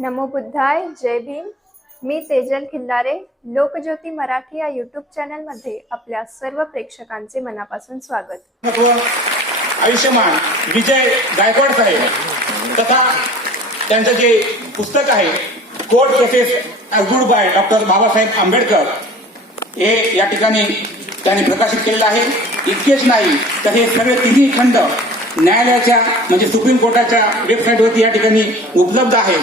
नमो बुद्धाय जय भीम. मी तेजल खिल्लारे लोकज्योती मराठी या यूट्यूब चॅनलमध्ये आपल्या सर्व प्रेक्षकांचे मनापासून स्वागत. आयुष्यमान विजय गायकवाड साहेब तथा त्यांचं जे पुस्तक आहे court cases argued by doctor Babasaheb Ambedkar हे या ठिकाणी त्यांनी प्रकाशित केलेलं आहे. इतकेच नाही तर हे सगळे तिन्ही खंड न्यायालयाच्या म्हणजे सुप्रीम कोर्टाच्या वेबसाईटवरती या ठिकाणी उपलब्ध आहे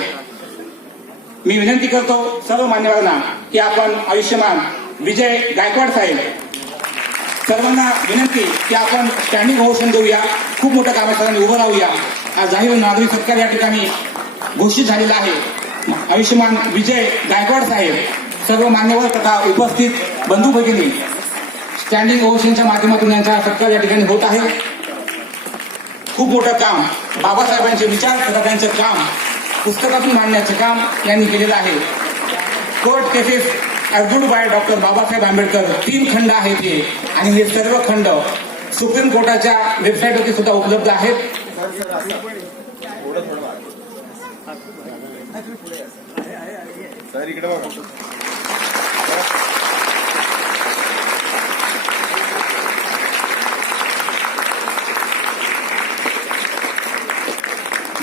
मी विनंती करतो सर्व मान्यवरांना की आपण आयुष्यमान विजय गायकवाड साहेब सर्वांना विनंती की आपण स्टँडिंग ओव्हन देऊया खूप मोठं काम सर्वांनी उभं राहूया. आज जाहीर नागरिक सत्कार या ठिकाणी घोषित झालेला आहे. आयुष्यमान विजय गायकवाड साहेब सर्व मान्यवर तथा उपस्थित बंधू भगिनी स्टँडिंग ओव्हशनच्या माध्यमातून यांचा सत्कार या ठिकाणी होत आहे. खूप मोठं काम बाबासाहेबांचे विचार तथा त्यांचं काम पुस्तकातून मांडण्याचं काम यांनी केलेलं आहे. Court cases argued by doctor Babasaheb Ambedkar तीन खंड आहेत हे. आणि हे सर्व खंड सुप्रीम कोर्टाच्या वेबसाईटवरती सुद्धा उपलब्ध आहेत.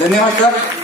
धन्यवाद सर.